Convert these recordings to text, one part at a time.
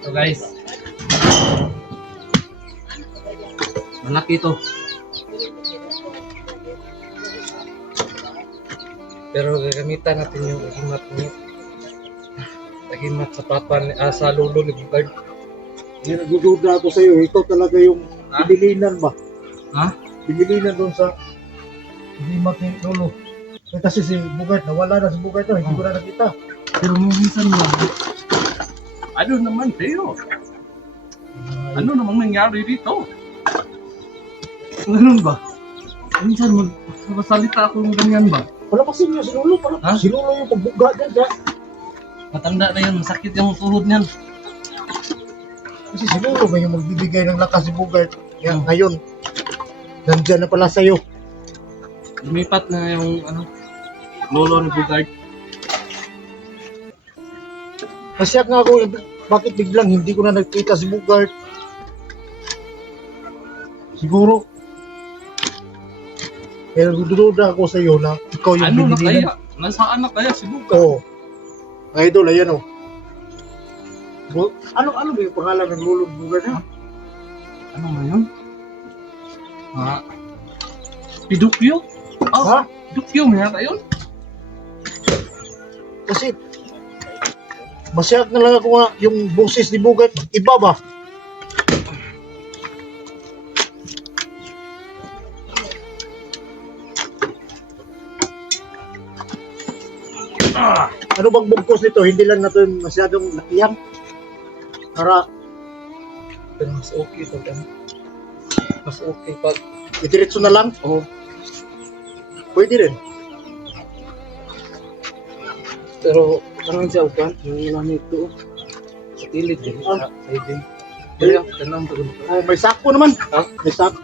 So guys, malaki to. Pero gagamitan natin yung agimat niya. Agimat sa papa, sa lolo ni Bugard. Hindi nagdududa ako sa'yo. Ikaw talaga yung Ha? pinilinan ba? Ha? Pinilinan doon sa agimat ni Lolo. Kasi si Bugard, nawala na si Bugard to. Hindi ko na nakita. Pero minsan lang. Ano naman sa'yo? Ano namang nangyari dito? Ganun ba? Minsan magsalita ako ng ganyan ba? Palapasin niyo si Lolo. Ha? Si Lolo yung pagbuga dyan siya. Matanda na yun, masakit yung tuhod niyan. Kasi si Lolo ba yung magbibigay ng lakas si Bugard. Kaya ngayon, nandyan na pala sa'yo. Lumipat na yung lolo ni Bugard. Nasyak nga ako, bakit biglang hindi ko na nagkita si Bugard? Siguro, kaya nagdududa ako sa iyo na ikaw yung Ano na binilinan. kaya? Nasaan na kaya si Bugard? Oo. Idol, ayan o. Ano ba yung pangalan ng Lolo Bugard ha? Ano nga yun? Ha? Pidukyo? Oh, Ha? Pidukyo mo yata yun? Kasi, masyak na lang ako nga yung boses ni Bugard. Iba ba? Ano bang bugkos nito? Hindi lang natin masyadong nakiyang. Para Pero mas okay to kan. Mas okay pag idiretso na lang. oh, Pwede rin. pero parang siya kan, yung ilan nito sa tilid din. Ah. Sa iding. Kaya tanong to. Oh, may sako naman. Ha? May sako.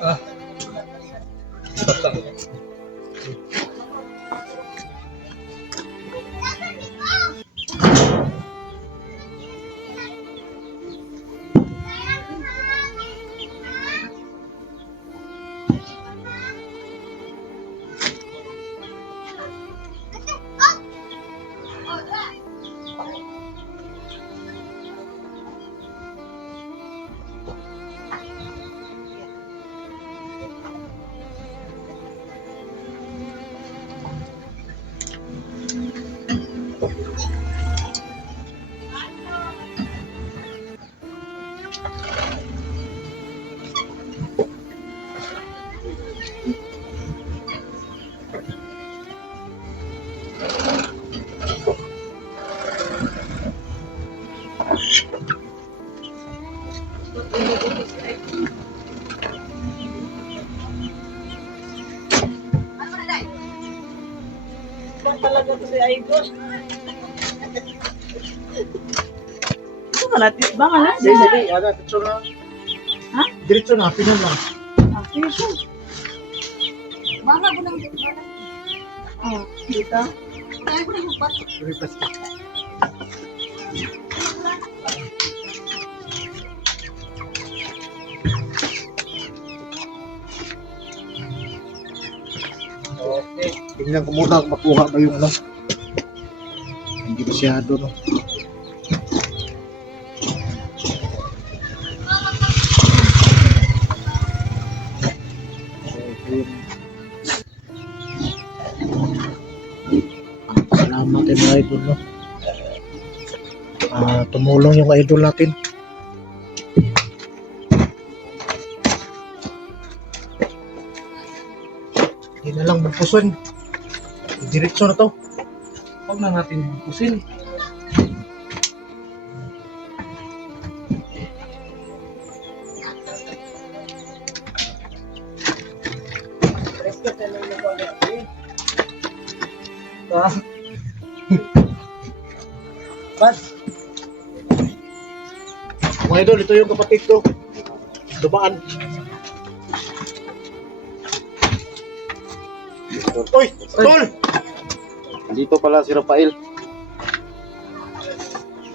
Ah. Talaga to si Idol. Ito ka natin ba nga na? Dili, ada diretso na. Ha? Diretso na, pinan lang. Okay, so. Baka ko lang dito. Oh, dito. Kaya ko lang hupat. Dili plastic. Okay. Tingnan ko muna kung makuha ba yung ano. Hindi masyado, no? So, ito yung... Salamat din mga idol, no? Tumulong yung idol natin. Hindi na lang magpuson. Diretso na to. Huwag na natin bukusin. Ah, Bas! Mga idol, ito yung kapatid ko. Dumaan. Uy! Tol! Dito pala si Rafael.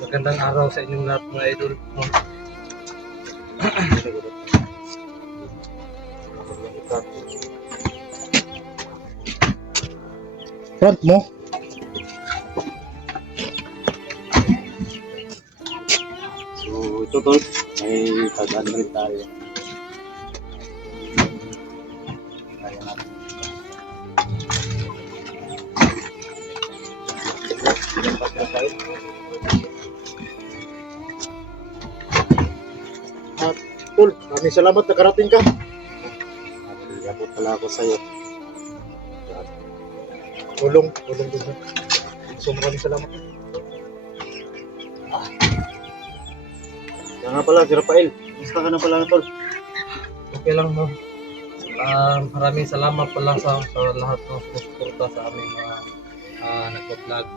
magandang araw sa inyong lahat mga idol. Front mo. So ito tol, may tadaan rin tayo. Kaya natin. Ilan pa si Rafael? Tol, maraming salamat nakarating ka. Yabot pala ako sa'yo. Tulong doon. So maraming salamat. Kaya nga pala si Rafael. Gusto ka na pala tol. Okay lang mo. Maraming salamat pala sa lahat ng sumusuporta sa aming mga nagpa-vlog.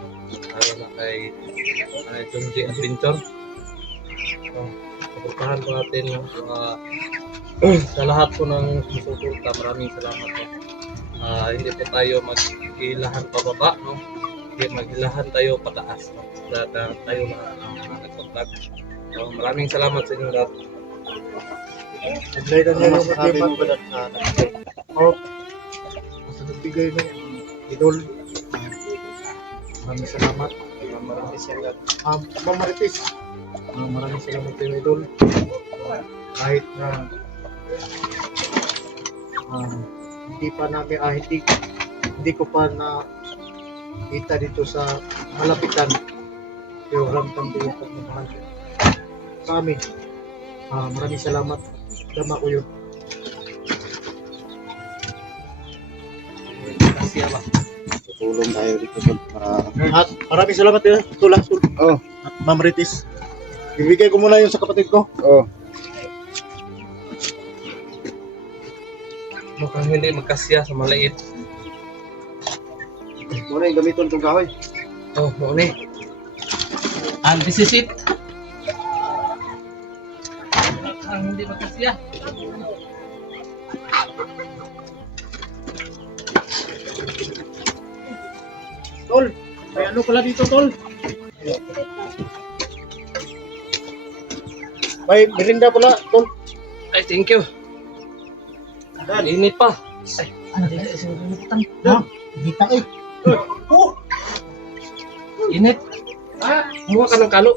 Lalo na kay Junji Adventure. So, suportahan po natin yung sa lahat po ng sumusuporta. Maraming salamat po. Hindi po tayo maghilahan pababa, no? Hindi maghilahan tayo pataas, no? Dahil tayo nagpa-vlog. So, maraming salamat sa inyo lahat. Naglay na niya Ano yung masasabi mo ba problema. sa nagbigay? Sa nagbigay ng idol. Maraming salamat. Marami siya lang. Ma'am Marites. Maraming salamat sa inyo, idol. Kahit na hindi pa namin hindi ko pa na kita dito sa malapitan, pero ramdam ko yung pagmamahal sa amin. Maraming salamat, dama ko yun. Kasya ba? Tutulong tayo dito tol. At maraming salamat din, tulang Oh, at Ma'am Ritis. Bibigay ko muna yun sa kapatid ko. oh. Mukhang hindi magkasya sa maliit. Muna yung gamiton itong kahoy. Oh, muna. And this is it. Mukhang hindi magkasya. Tol, may ano pala dito, Tol? May merinda pala, Tol. Ay, thank you. Dan, Init pa. Ano din? Isinulitan. Dan, kita eh. Init. Kumuha ka ng kalo.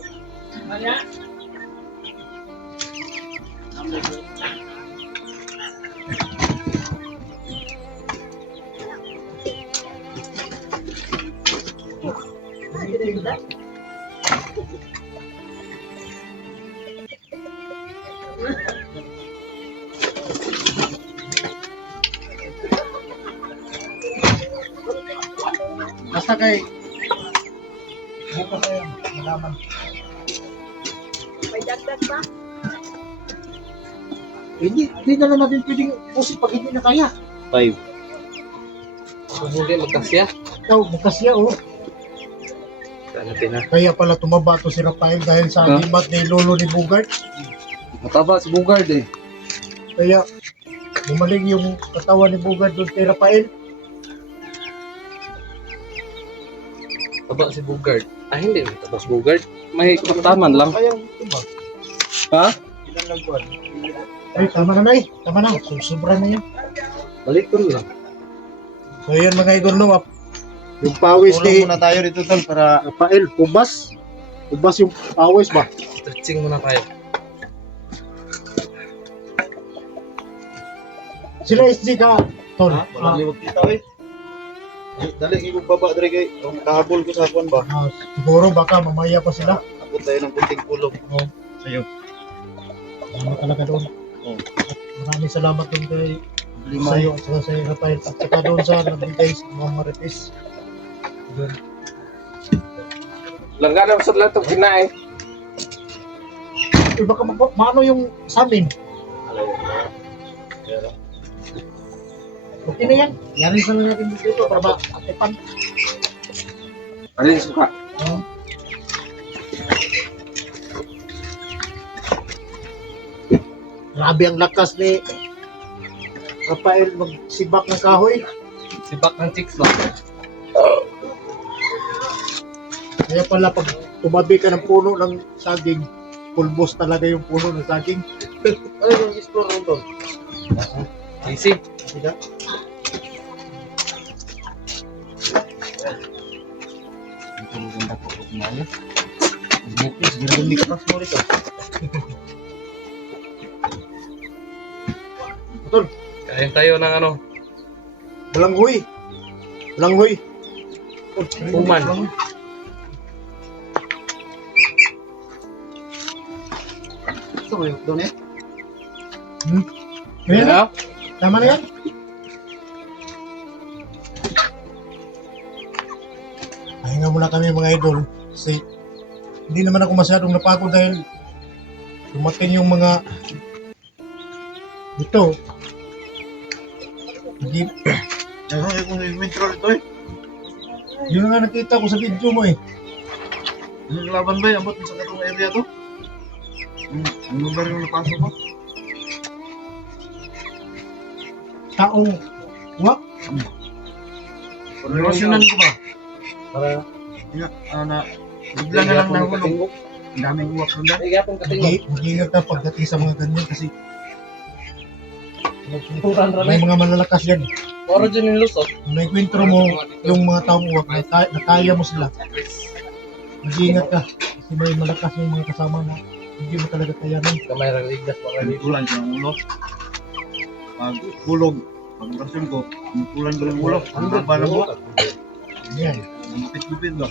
Basta kay bukas na yan, malaman. May dagdag pa. Hindi na lang natin pwedeng pusin pag hindi na kaya. 5. Kung hindi magkasya. Bukas siya, oh. Saan natin na? Kaya pala tumaba to si Rafael dahil sa agimat ni Lolo ni Bugard. Mataba si Bugard eh. Kaya bumaling yung katawan ni Bugard doon kay Rafael. Taba si Bugard. Ah, hindi. Taba si Bugard. May kaptaman lang. Kaya, diba? Ha? Ilan lang buwan? Ay, tama na, Nay. Tama na. Sobra na yan. Balik ko lang. So, yan mga idol, no? Yung pawis ni muna tayo dito tol para Rafael, ubas. Ubas yung pawis ba? Stretching muna tayo. Sila SG ka, Tol. walang liwag kita eh. Dali ko baba diri kay kahabol ko sa kuan ba. Siguro baka mamaya pa sila. Abot tayo ng kunting kulog. Sayo. Salamat talaga doon. Oh. Maraming salamat doon kay Lima. sa'yo at saka sa'yo Rafael at saka doon sa nagbigay sa mga marites. Doon. Langgana sa lahat ng kinain. Eh baka maano yung sa amin. Okay na yan. Yarin sa natin dito para ba atipan. Alin suka? Grabe ang lakas ni Rafael magsibak ng kahoy. Sibak ng chicks lang. Kaya pala pag tumabi ka ng puno ng saging, pulbos talaga yung puno ng saging. Ano yung explore mo tol? Easy. Diba? Ito maganda po kumayo. Bukis, ganda ka pas mo rito. Tol, Kain tayo ng ano. balanghoy. Balanghoy. Uman. Ito mo yung doon eh. Ayan na. Yeah. Tama na yan. Pahinga muna kami mga idol. Kasi hindi naman ako masyadong napagod dahil dumating yung mga ito. Hindi, Ano yung inventory ito eh. yun nga nakita ko sa video mo eh. Yung laban ba yung abot sa katong area to? Ang lugar yung napasok mo? Taong wak. Promotionan ko ba? Para Na bigla na lang nahulog. Ang daming uwak nun dahil. Ay, gapong katingog. Mag-iingat ka pagdating sa mga ganyan kasi Turan may rami. mga malalakas yan. Origin yung lusot. Kung may kwentro mo yung mga taong uwak na kaya mo sila, mag-iingat ka. Kasi may malakas yung mga kasama na hindi mo talaga kayanin. Kamay raligas pa rin. Pagkulan ko ng ulo. Pag hulog, pag operasyon ko, pagkulan ko ng ulo. Ang ba na mo? Yan. Lupit-lupit ba?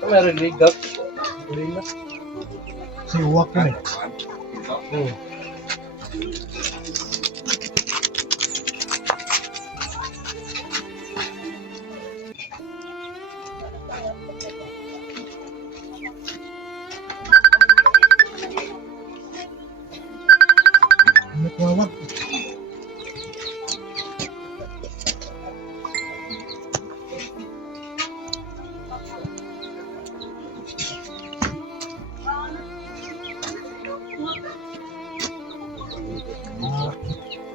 Kamay raligas. Tuloy na. Kasi uwak yun eh. Ano tumawag?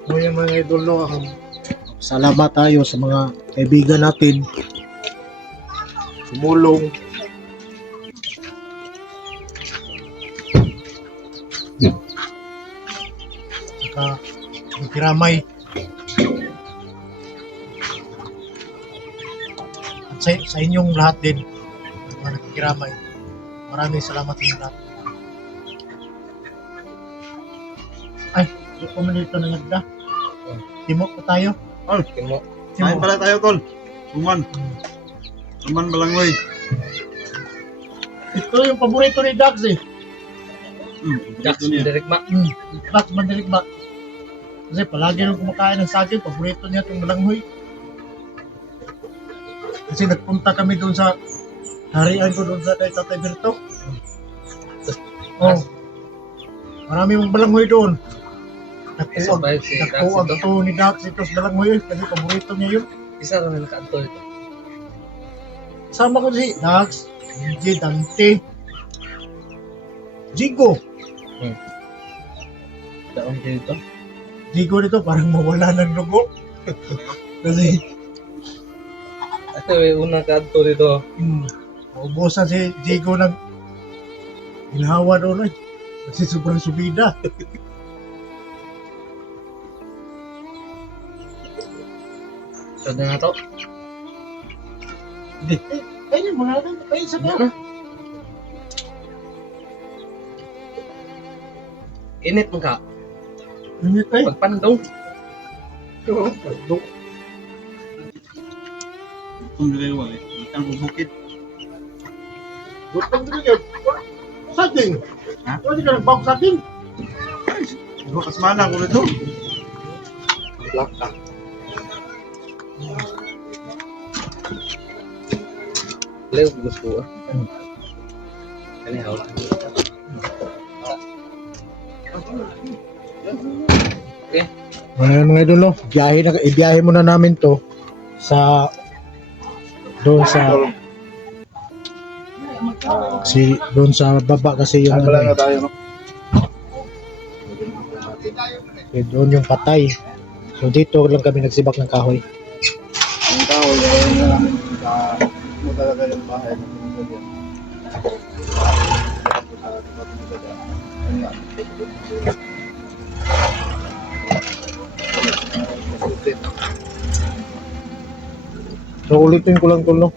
So yan mga idol, no, salamat tayo sa mga kaibigan natin tumulong saka nagkiramay at sa inyong lahat din mga nagkiramay. Maraming salamat sa inyo lahat. Ay, ito pa man dito na nagda. Timok pa tayo. Timo. Kain pala tayo, tol. Suman. Suman balanghoy. Ito yung paborito ni Dax eh. Jax Ito niya. Dirigma. Dax Mandilig ba? Kasi palagi nung kumakain ng saging, paborito niya itong balanghoy. Kasi nagpunta kami doon sa harian ko doon sa kay Tatay Berto. Oh, Marami mong balanghoy doon. I-survive si Dax Nagkuwag ito. to ni Dax ito sa balanghoy kasi paborito niya yun. Isa rin na nakaanto ito. Sama ko si Dax, DJ, Dante, Jigo. Daon kayo ito. Jigo nito parang mawala ng dugo. Kasi Ito may unang kanto dito. maubusan si Jigo ng ginahawa doon. Kasi sobrang subida. So na to. Hindi. Ayun, mga natin. Ayun, sa Ano? Init mo ka. Init ay. Pagpandong. Kung nila wala, itang bubukit. Gutom din yun. Saging. Ha? Pwede ka nagbawag saging. Iba kasmana ko nito. Plaka. Leo gusto ko. Anyhow. Okay. Ngayon mga idol, no? Ibiyahe muna namin to sa doon sa doon sa baba kasi yung Wala na tayo, no? doon yung patay. So dito lang kami nagsibak ng kahoy. Ang tao, gawin na namin sa mo talaga yung bahay na pinunod yan. So ulitin ko lang to, no?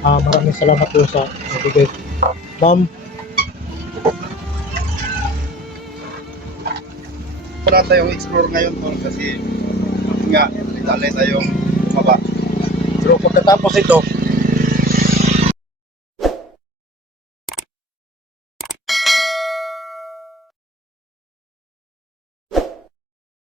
Maraming salamat po sa nabigay. Ma'am, Wala tayong explore ngayon tol kasi nga, dali tayong baba. pero pagkatapos ito,